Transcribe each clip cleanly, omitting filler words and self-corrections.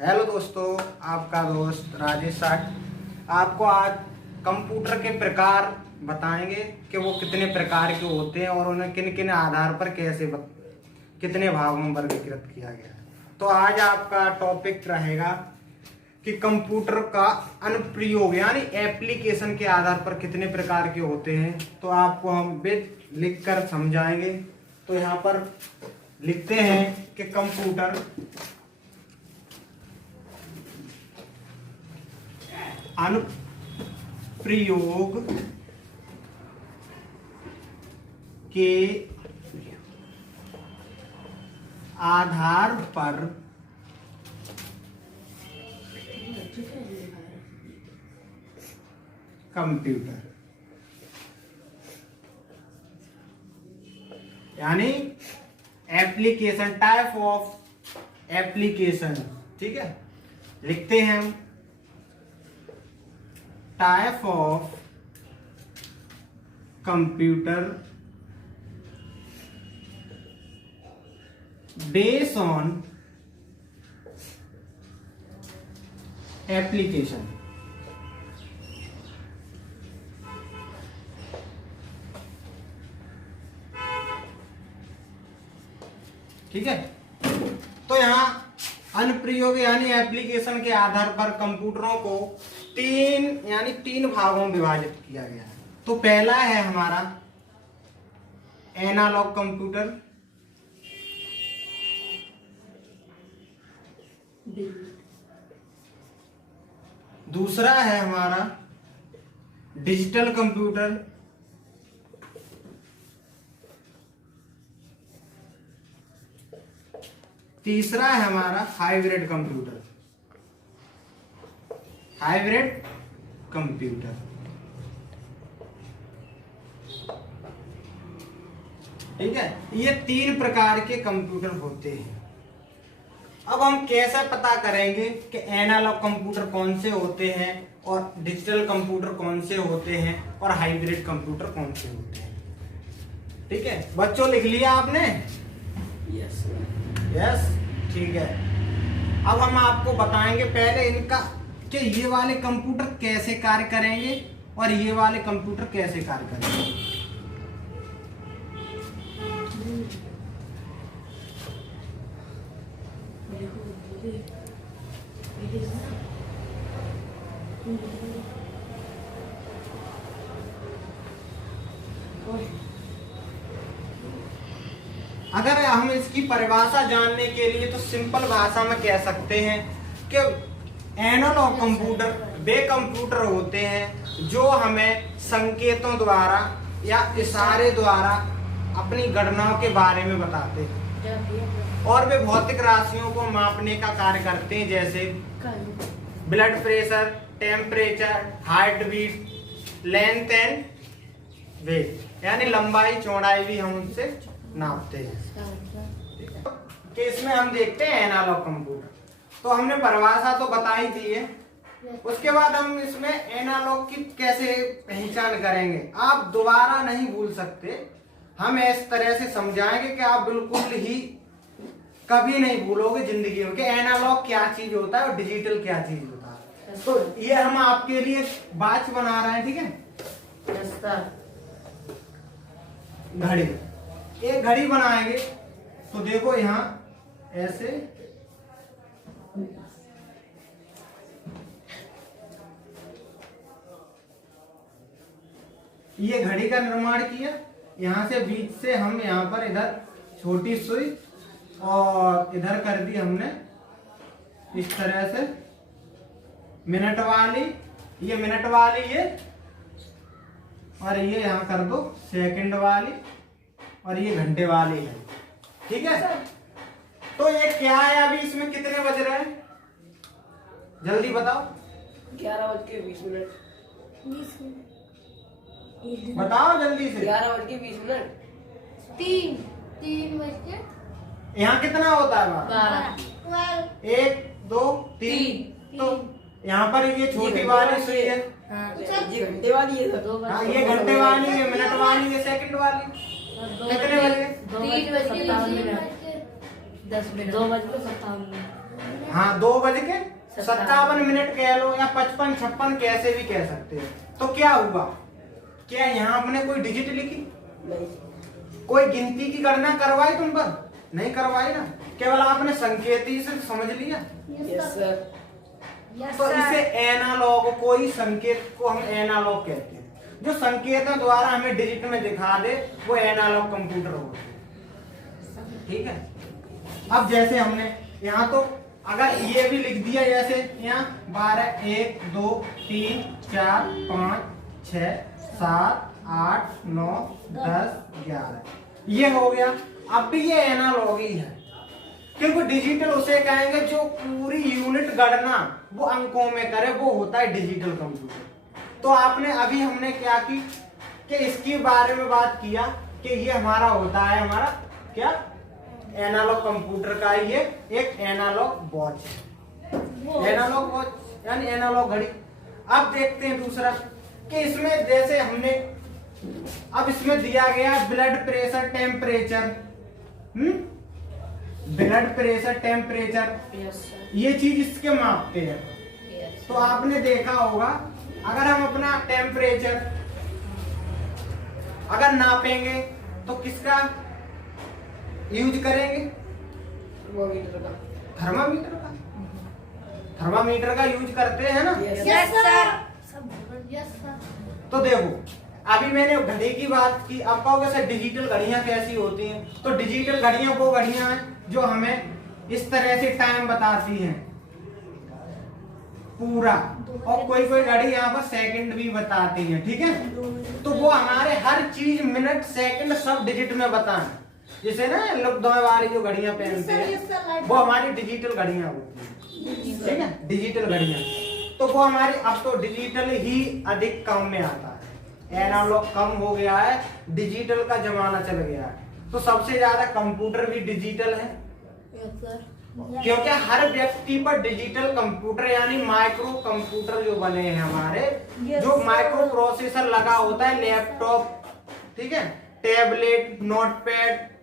Hello दोस्तों, आपका दोस्त राजेश साठ आपको आज कंप्यूटर के प्रकार बताएंगे कि वो कितने प्रकार के होते हैं और उन्हें किन किन आधार पर कितने भागों में वर्गीकृत किया गया है। तो आज आपका टॉपिक रहेगा कि कंप्यूटर का अनुप्रयोग यानी एप्लीकेशन के आधार पर कितने प्रकार के होते हैं। तो आपको हम विद लिख कर समझाएंगे। तो यहाँ पर लिखते हैं कि कंप्यूटर अनुप्रयोग के आधार पर कंप्यूटर यानी एप्लीकेशन, टाइप ऑफ एप्लीकेशन। ठीक है, लिखते हैं हम type of computer based on application. ठीक है, तो यहां अनुप्रयोग यानी एप्लीकेशन के आधार पर कंप्यूटरों को तीन भागों में विभाजित किया गया है। तो पहला है हमारा एनालॉग कंप्यूटर, दूसरा है हमारा डिजिटल कंप्यूटर, तीसरा है हमारा हाइब्रिड कंप्यूटर। ठीक है, ये तीन प्रकार के कंप्यूटर होते हैं। अब हम कैसे पता करेंगे कि एनालॉग कंप्यूटर कौन से होते हैं और डिजिटल कंप्यूटर कौन से होते हैं और हाइब्रिड कंप्यूटर कौन से होते हैं। ठीक है बच्चों, लिख लिया आपने? यस, ठीक है। अब हम आपको बताएंगे पहले इनका कि ये वाले कंप्यूटर कैसे कार्य करेंगे और ये वाले कंप्यूटर कैसे कार्य करेंगे। अगर हम इसकी परिभाषा जानने के लिए तो सिंपल भाषा में कह सकते हैं कि एनालॉग कंप्यूटर वे कंप्यूटर होते हैं जो हमें संकेतों द्वारा या इशारे द्वारा अपनी गणनाओं के बारे में बताते हैं और वे भौतिक राशियों को मापने का कार्य करते हैं, जैसे blood pressure, temperature, heart beat, length and weight यानी लंबाई चौड़ाई भी हम उनसे नापते हैं। कि इसमें हम देखते हैं एनालॉग कंप्यूटर। तो हमने परिभाषा तो बताई थी है, उसके बाद हम इसमें एनालॉग की कैसे पहचान करेंगे आप दोबारा नहीं भूल सकते। हम इस तरह से समझाएंगे कि आप बिल्कुल ही कभी नहीं भूलोगे जिंदगी में कि एनालॉग क्या चीज होता है और डिजिटल क्या चीज होता है। तो ये हम आपके लिए बैच बना रहे हैं। ठीक है, घड़ी, एक घड़ी बनाएंगे तो देखो यहां ऐसे ये घड़ी का निर्माण किया। यहां से बीच से हम यहां पर इधर छोटी सुई और इधर कर दी हमने इस तरह से मिनट वाली, ये मिनट वाली ये, और ये यहां कर दो सेकंड वाली और ये घंटे वाली है। ठीक है, तो ये क्या है? अभी इसमें कितने बज रहे हैं जल्दी बताओ। 11:20। बताओ जल्दी से। 11:20। 3 बज के यहाँ कितना होता है बात? 12। 1 2 3। तो यहाँ पर ये छोटी वाली सुई है, ये घंटे वाली है। हाँ ये घंटे वाली है, मिनट वाली है, सेकंड वाली। कितने बजे? 3 बज के 10 मिनट 2 बज के 57 मिनट। हाँ 2:57 कह लो या 55-56 कैसे भी कह सकते हो। तो क्या हुआ, क्या यहाँ हमने कोई डिजिट लिखी, नहीं। कोई गिनती की गणना करवाई तुम पर? नहीं करवाई ना, केवल आपने संकेत ही से समझ लिया। Yes sir. तो इसे एनालॉग, कोई संकेत को हम एनालॉग कहते हैं। जो संकेतों द्वारा हमें डिजिट में दिखा दे वो एनालॉग कंप्यूटर होता है। ठीक है, अब जैसे हमने यहाँ तो अगर ये भी लिख दिया, जैसे यहाँ 12, 1, 2, 3, 4, 5, 6, 7, 8, 9, 10, 11 ये हो गया। अब भी ये एनालॉग ही है, क्योंकि डिजिटल उसे कहेंगे जो पूरी यूनिट गणना वो अंकों में करे, वो होता है डिजिटल कंप्यूटर। तो आपने अभी हमने क्या की कि इसके बारे में बात किया कि ये हमारा होता है, हमारा क्या एनालॉग कंप्यूटर का ये एक एनालॉग वॉच है, एनालॉग वॉच यानी एनालॉग घड़ी। अब देखते हैं दूसरा कि इसमें जैसे हमने अब इसमें दिया गया blood pressure, temperature, blood pressure, temperature, yes sir. ये चीज इसके मापते हैं। यस। तो आपने देखा होगा अगर हम अपना टेम्परेचर अगर नापेंगे तो किसका यूज करेंगे? थर्मामीटर का। थर्मामीटर का, थर्मामीटर का यूज करते हैं ना। Yes sir. तो देखो अभी मैंने घड़ी की बात की, अब कहोगे सर डिजिटल घड़ियां कैसी होती हैं? तो डिजिटल घड़ियां वो घड़ियां हैं जो हमें इस तरह से टाइम बताती हैं पूरा, और कोई कोई घड़ी यहाँ पर सेकंड भी बताती है। ठीक है, तो वो हमारे हर चीज मिनट सेकंड सब डिजिट में बताएं। जैसे ना लोग 2 वाली जो घड़ियां पहनते हैं वो हमारी डिजिटल घड़ियां होती हैं। ठीक है, डिजिटल घड़ियां, तो वो हमारी अब तो डिजिटल ही अधिक काम में आता है, एनालॉग कम हो गया है, डिजिटल का जमाना चल गया है। तो सबसे ज्यादा कंप्यूटर भी डिजिटल है, क्योंकि हर व्यक्ति पर डिजिटल कंप्यूटर यानी माइक्रो कंप्यूटर जो बने हैं हमारे, जो माइक्रो प्रोसेसर लगा होता है, लैपटॉप, ठीक है, टैबलेट, नोटपैड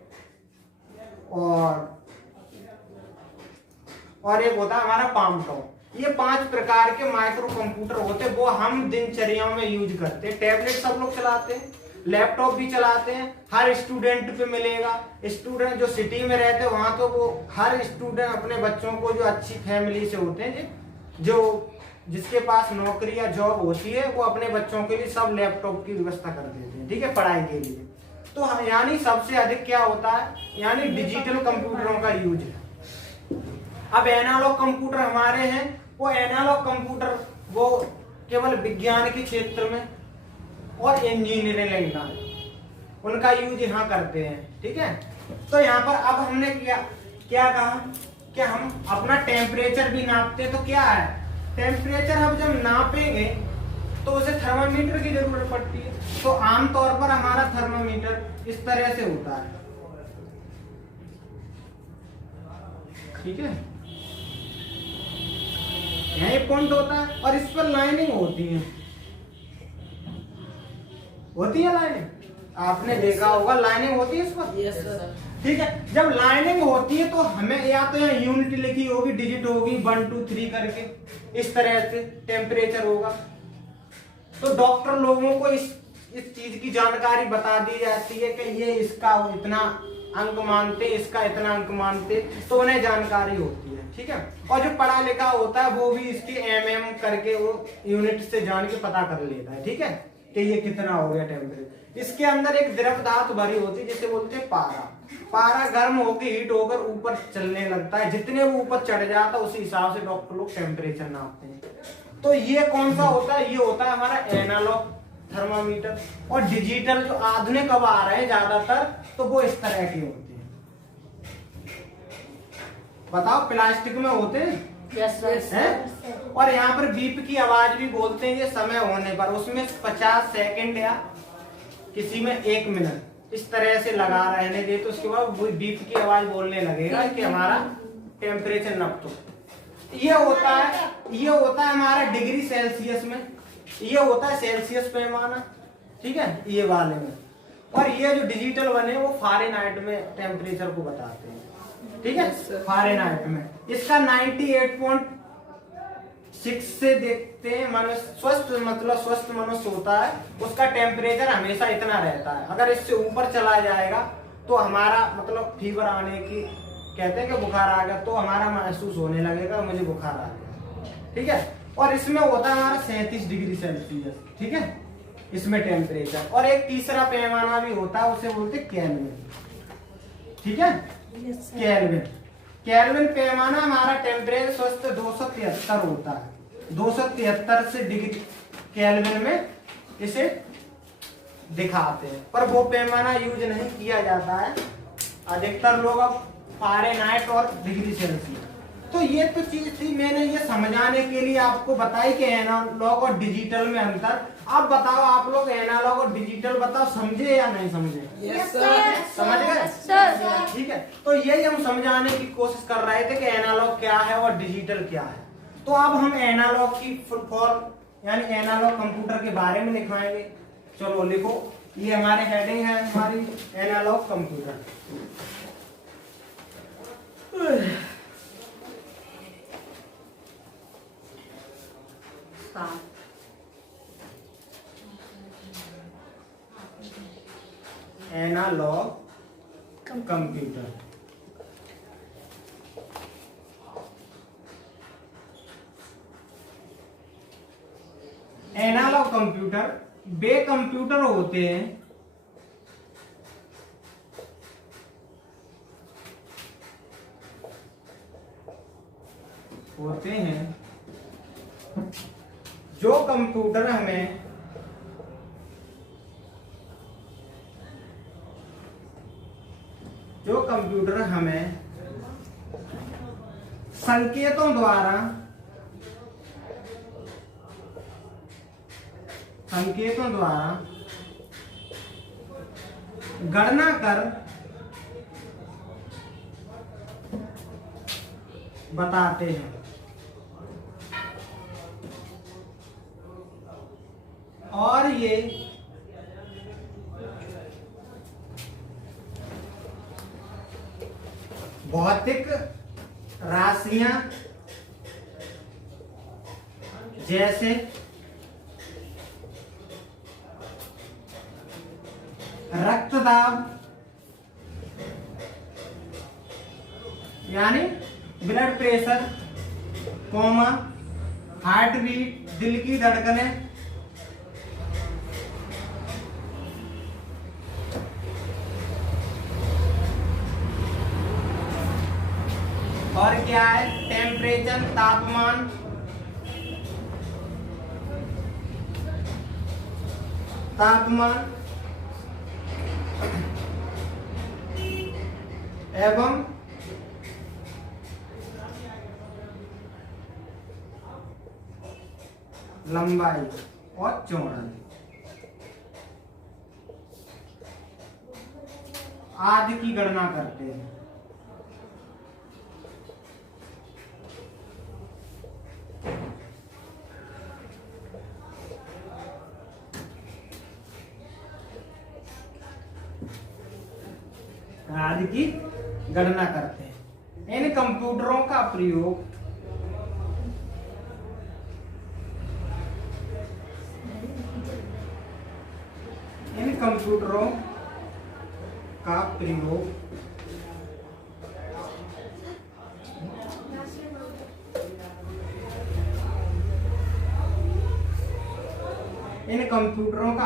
और एक होता है हमारा पाम टॉप। ये 5 प्रकार के माइक्रो कंप्यूटर होते हैं, वो हम दिनचर्या में यूज करते हैं। टैबलेट सब लोग चलाते हैं, लैपटॉप भी चलाते हैं, हर स्टूडेंट पे मिलेगा। स्टूडेंट जो सिटी में रहते हैं वहां तो वो हर स्टूडेंट अपने बच्चों को, जो अच्छी फैमिली से होते हैं, जो जिसके पास नौकरी या जॉब होती है, वो अपने बच्चों के लिए सब लैपटॉप की व्यवस्था कर देते हैं। ठीक है, पढ़ाई के लिए। तो यानी सबसे अधिक क्या होता है, यानी डिजिटल कंप्यूटरों का यूज है। अब एनालॉग कंप्यूटर हमारे हैं, वो एनालॉग कंप्यूटर वो केवल विज्ञान के क्षेत्र में और इंजीनियरिंग का उनका यूज यहाँ करते हैं। ठीक है, तो यहाँ पर अब हमने क्या कहा कि हम अपना टेम्परेचर भी नापते हैं। तो क्या है, टेम्परेचर हम जब नापेंगे तो उसे थर्मामीटर की जरूरत पड़ती है। तो आमतौर पर हमारा थर्मामीटर इस तरह से होता है। ठीक है, यहाँ एक पॉइंट होता है और इस पर लाइनिंग होती है, लाइनिंग, आपने देखा होगा लाइनिंग होती है इस पर। Yes sir. ठीक है, जब लाइनिंग होती है तो हमें या तो यहाँ यूनिट लिखी होगी, डिजिट होगी 1 2 3 करके, इस तरह से टेम्परेचर होगा। तो डॉक्टर लोगों को इस चीज की जानकारी बता दी जाती है कि ये इसका इतना अंक मानते, इसका इतना अंक मानते, तो उन्हें जानकारी होती है। ठीक है, और जो पढ़ा लिखा होता है वो भी इसकी mm करके वो यूनिट से जान के पता कर लेता है। ठीक है, कि ये कितना हो गया टेम्परेचर। इसके अंदर एक द्रव धातु भरी होती है जिसे बोलते हैं पारा। पारा गर्म होकर हीट होकर ऊपर चलने लगता है, जितने वो ऊपर चढ़ जाता है उसी हिसाब से डॉक्टर लोग टेम्परेचर नापते हैं। तो ये कौन सा होता है, ये होता है हमारा एनालॉग थर्मामीटर। और डिजिटल जो आधुनिक अब आ रहे हैं ज्यादातर, तो वो इस तरह के होते हैं। बताओ, प्लास्टिक में होते हैं। Yes sir. और यहाँ पर बीप की आवाज भी बोलते हैं, ये समय होने पर उसमें 50 सेकंड या किसी में 1 मिनट इस तरह से लगा रहने दे, तो उसके बाद वो बीप की आवाज बोलने लगेगा कि हमारा टेम्परेचर नाप दो। ये होता है हमारा डिग्री सेल्सियस में, ये होता है सेल्सियस पैमाना। ठीक है, ये वाले में। और ये जो डिजिटल बने वो फ़ारेनहाइट में टेम्परेचर को बताते हैं। ठीक है, Yes, sir. फ़ारेनहाइट में। इसका 98.6 से देखते हैं, मनुष्य स्वस्थ मतलब स्वस्थ मनुष्य होता है, उसका टेम्परेचर हमेशा इतना रहता है। अगर इससे ऊपर चला जाएगा तो हमारा मतलब फीवर आने की, कहते हैं कि बुखार आ गया, तो हमारा महसूस होने लगेगा मुझे बुखार आ गया, ठीक है। और इसमें होता है हमारा 37 डिग्री सेल्सियस, ठीक है, इसमें टेम्परेचर। और एक तीसरा पैमाना भी होता है, उसे बोलते हैं केल्विन, ठीक है, केल्विन। केल्विन पैमाना हमारा टेम्परेचर स्वस्थ 273 होता है, 273 से डिग्री केल्विन में इसे दिखाते हैं, पर वो पैमाना यूज नहीं किया जाता है। अधिकतर लोग अब फ़ारेनहाइट और डिग्री सेल्सियस। तो ये तो चीज थी, मैंने ये समझाने के लिए आपको बताई कि एनालॉग और डिजिटल में अंतर। आप बताओ, आप लोग एनालॉग और डिजिटल बताओ, समझे या नहीं समझे? Yes, sir. समझ गए? ठीक है, तो यही हम समझाने की कोशिश कर रहे थे कि एनालॉग क्या है और डिजिटल क्या है। तो अब हम एनालॉग की फुल फॉर्म यानी एनालॉग कंप्यूटर के बारे में लिखवाएंगे। चलो लिखो, ये हमारे हेडिंग है हमारी analogue computer. Analogue computer. Analogue computer वे कंप्यूटर होते हैं जो कंप्यूटर हमें संकेतों द्वारा गणना कर बताते हैं। और ये भौतिक राशियां जैसे रक्तदाब यानी ब्लड प्रेशर, हार्ट बीट, दिल की धड़कनें, और क्या है, टेम्परेचर, तापमान, एवं लंबाई और चौड़ाई आदि की गणना करते हैं। आदि की गणना करते हैं। इन कंप्यूटरों का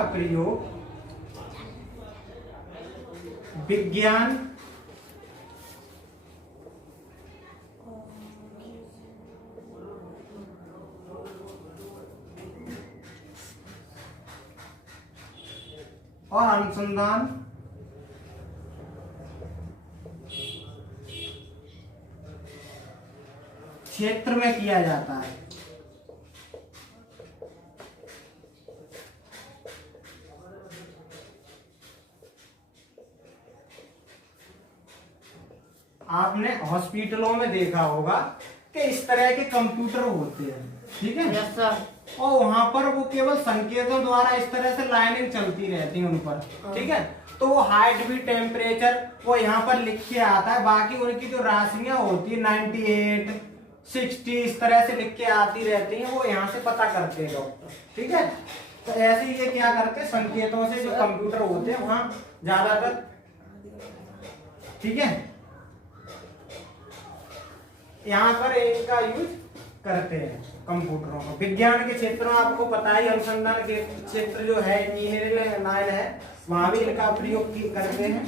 प्रयोग विज्ञान और अनुसंधान क्षेत्र में किया जाता है। आपने हॉस्पिटलों में देखा होगा कि इस तरह के कंप्यूटर होते हैं, ठीक है। Yes, sir. और वहां पर वो केवल संकेतों द्वारा इस तरह से लाइनिंग चलती रहती है उन पर, ठीक है। तो हाइट भी टेम्परेचर वो यहाँ पर लिख के आता है। बाकी उनकी जो राशियां होती है 98 60 इस तरह से लिख के आती रहती हैं, वो यहाँ से पता करते हैं डॉक्टर। ठीक है, तो ऐसे ही ये क्या करते हैं, संकेतों से जो कंप्यूटर होते हैं वहां ज्यादातर। ठीक है, यहाँ पर इनका यूज करते हैं कंप्यूटरों को। विज्ञान के क्षेत्र में आपको पता ही, अनुसंधान के क्षेत्र जो है इंजीनियरिंग लाइन है, वहां भी इनका प्रयोग करते हैं।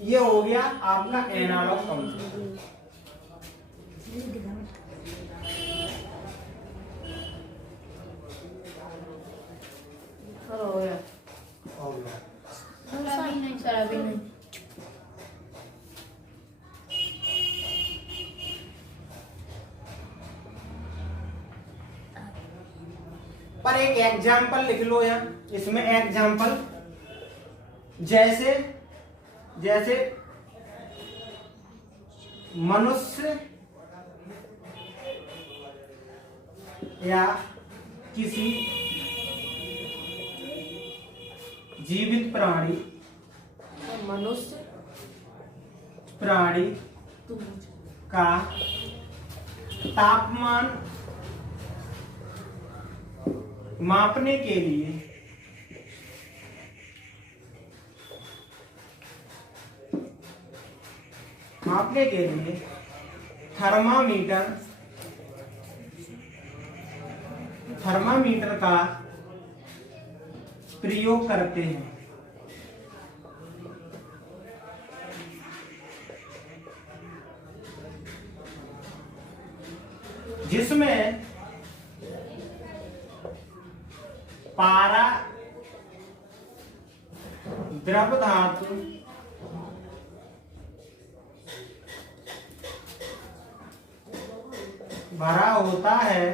ये हो गया आपका एनालॉग कंप्यूटर। हो गया। हो गया। सर अभी नहीं। पर एक एग्जाम्पल लिख लो यहाँ, इसमें एग्जाम्पल जैसे जैसे मनुष्य या किसी जीवित प्राणी का तापमान मापने के लिए थर्मामीटर का प्रयोग करते हैं। जिसमें पारा द्रव धातु भरा होता है,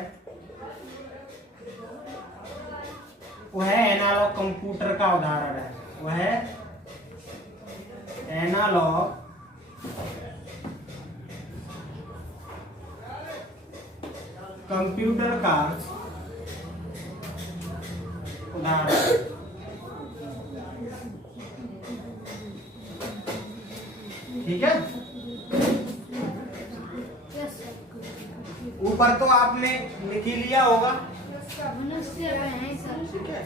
वह एनालॉग कंप्यूटर का उदाहरण है। वह एनालॉग कंप्यूटर का उदाहरण। ठीक है, ऊपर तो आपने लिख ही लिया होगा। ठीक है,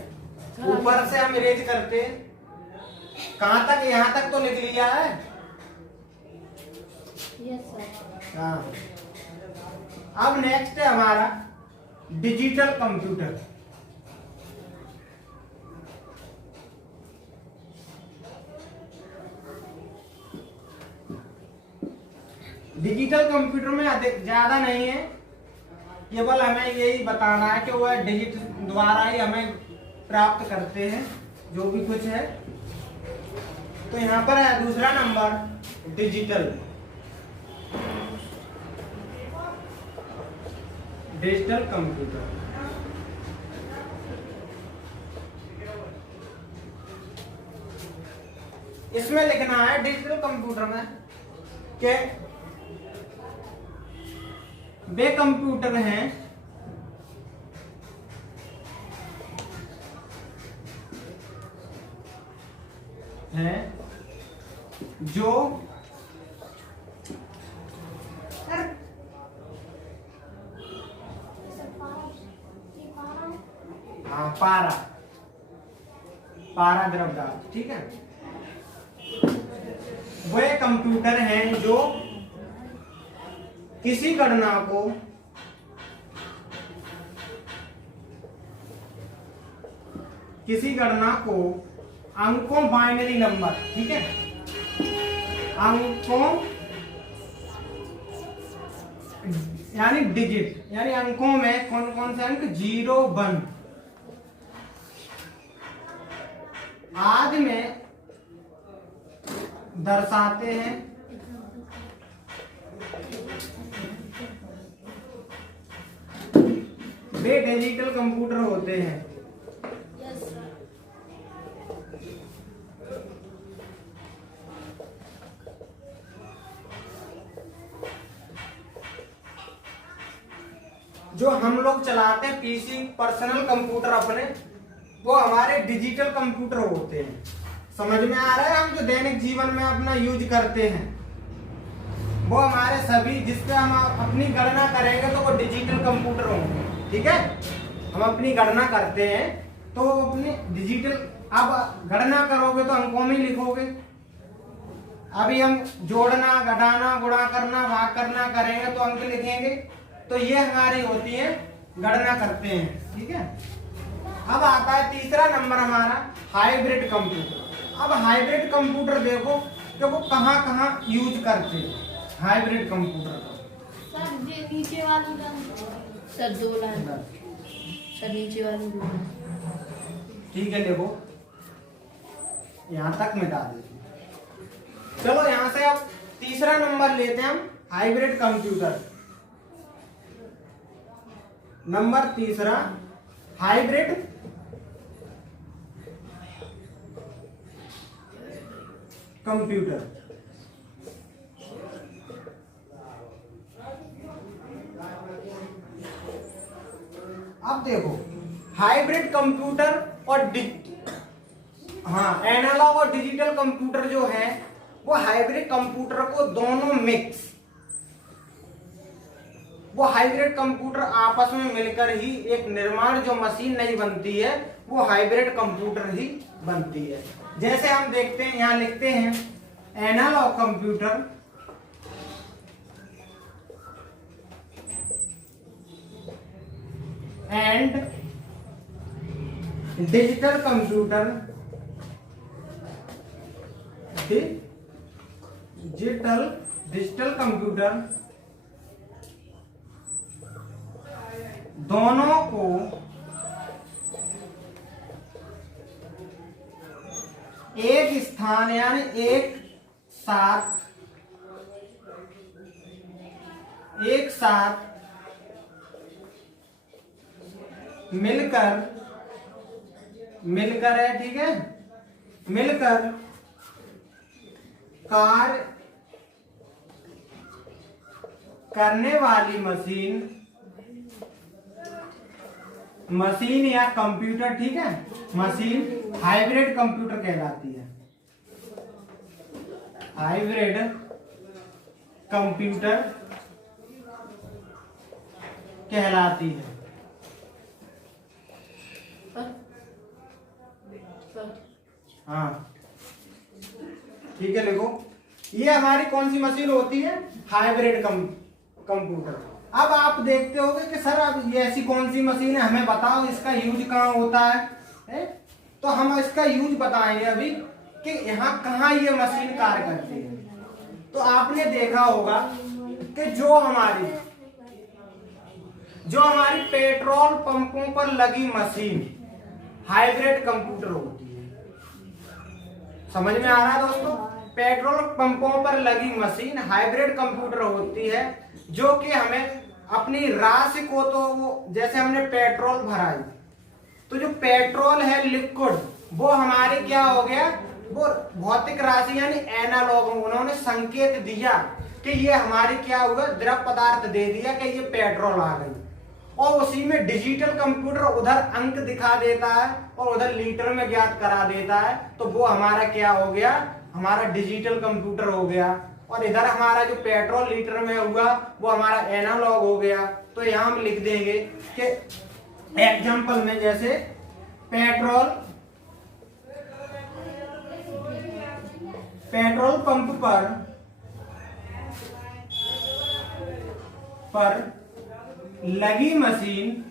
ऊपर से हम इरेज करते हैं, कहां तक, यहां तक तो लिख लिया है। हाँ, अब नेक्स्ट है हमारा डिजिटल कंप्यूटर। डिजिटल कंप्यूटर में अधिक ज्यादा नहीं है, केवल हमें यही बताना है कि वह डिजिट द्वारा ही हमें प्राप्त करते हैं जो भी कुछ है। तो यहाँ पर है दूसरा नंबर डिजिटल कंप्यूटर। इसमें लिखना है डिजिटल कंप्यूटर में कि वे कंप्यूटर हैं जो पारा द्रव धातु। ठीक है, वे कंप्यूटर हैं जो किसी गणना को अंकों बाइनरी नंबर, ठीक है, अंकों यानी डिजिट, यानी अंकों में कौन कौन से अंक 0 1 आदि में दर्शाते हैं। वे डिजिटल कंप्यूटर होते हैं। जो हम लोग चलाते हैं पीसी, पर्सनल कंप्यूटर अपने, वो हमारे डिजिटल कंप्यूटर होते हैं। समझ में आ रहा है? हम जो दैनिक जीवन में अपना यूज करते हैं वो हमारे सभी, जिसपे हम अपनी गणना करेंगे तो वो डिजिटल कंप्यूटर होंगे। ठीक है, हम अपनी गणना करते हैं तो वो अपने डिजिटल, अब गणना करोगे तो अंकों में ही लिखोगे। अभी हम जोड़ना, घटाना, गुणा करना, भाग करना करेंगे तो अंक लिखेंगे। तो ये हमारी होती है, गणना करते हैं। ठीक है, अब आता है तीसरा नंबर हमारा हाइब्रिड कंप्यूटर। अब हाइब्रिड कंप्यूटर देखो कि वो कहाँ कहाँ यूज करते हैं हाइब्रिड कंप्यूटर का। सर ये नीचे वाली लाइन, सर 2 लाइन, सर नीचे वाली 2 लाइन। ठीक है, देखो यहाँ तक मिटा देते हैं। चलो यहाँ से अब तीसरा नंबर लेते हैं हम, हाइब्रिड कंप्यूटर। नंबर तीसरा हाइब्रिड कंप्यूटर। अब देखो हाइब्रिड कंप्यूटर और एनालॉग और डिजिटल कंप्यूटर जो है वो हाइब्रिड कंप्यूटर को दोनों मिक्स, वो हाइब्रिड कंप्यूटर आपस में मिलकर ही एक निर्माण जो मशीन नहीं बनती है वो हाइब्रिड कंप्यूटर ही बनती है। जैसे हम देखते हैं, यहां लिखते हैं analogue computer and digital computer, digital computer दोनों को एक स्थान यानी एक साथ मिलकर है, ठीक है, मिलकर कार्य करने वाली मशीन या कंप्यूटर, ठीक है, मशीन हाइब्रिड कंप्यूटर कहलाती है। हाइब्रिड कंप्यूटर कहलाती है। हाँ ठीक है, लिखो ये हमारी कौन सी मशीन होती है, हाइब्रिड कंप्यूटर। अब आप देखते होंगे कि सर अब ये ऐसी कौन सी मशीन है, हमें बताओ इसका यूज कहाँ होता है? तो हम इसका यूज बताएंगे अभी कि यहाँ कहाँ ये मशीन कार्य करती है। तो आपने देखा होगा कि जो हमारी पेट्रोल पंपों पर लगी मशीन हाइब्रिड कंप्यूटर होती है। समझ में आ रहा है दोस्तों? पेट्रोल पंपों पर लगी मशीन हाइब्रिड कंप्यूटर होती है, जो कि हमें अपनी राशि को, तो वो जैसे हमने पेट्रोल भराई तो जो पेट्रोल है लिक्विड वो हमारे क्या हो गया, वो भौतिक राशि यानी एनालॉग, उन्होंने संकेत दिया कि ये हमारी क्या हुआ, द्रव पदार्थ दे दिया कि ये पेट्रोल आ गई। और उसी में डिजिटल कंप्यूटर उधर अंक दिखा देता है और उधर लीटर में ज्ञात करा देता है। तो वो हमारा क्या हो गया, हमारा डिजिटल कंप्यूटर हो गया। और इधर हमारा जो पेट्रोल लीटर में हुआ वो हमारा एनालॉग हो गया। तो यहां हम लिख देंगे कि एग्जांपल में जैसे पेट्रोल पंप पर लगी मशीन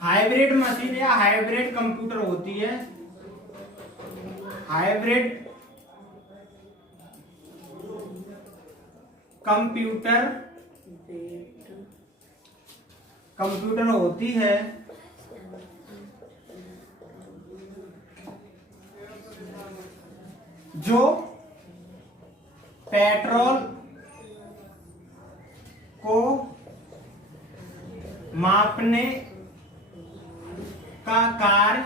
हाइब्रिड मशीन या हाइब्रिड कंप्यूटर होती है। हाइब्रिड कंप्यूटर होती है जो पेट्रोल को मापने का कार्य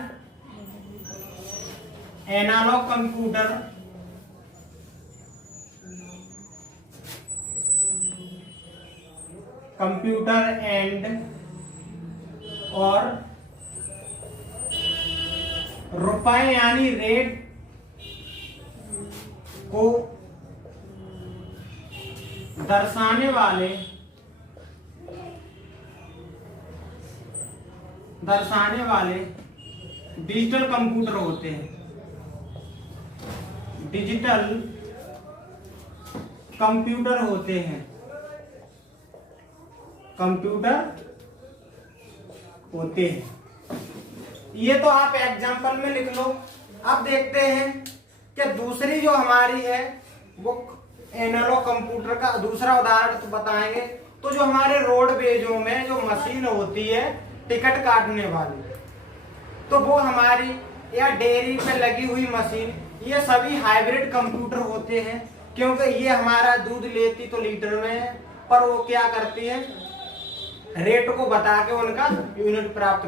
एनालॉग कंप्यूटर एंड और रुपए यानी रेट को दर्शाने वाले डिजिटल कंप्यूटर होते हैं। डिजिटल कंप्यूटर होते हैं। ये तो आप एग्जाम्पल में लिख लो। अब देखते हैं कि दूसरी जो हमारी है वो एनालॉग कंप्यूटर का दूसरा उदाहरण तो बताएंगे। तो जो हमारे रोडवेजों में जो मशीन होती है टिकट काटने वाली, तो वो हमारी, या डेयरी पे लगी हुई मशीन, ये सभी हाइब्रिड कंप्यूटर होते हैं। क्योंकि ये हमारा दूध लेती तो लीटर में है, पर वो क्या करती है, रेट को बता के उनका यूनिट प्राप्त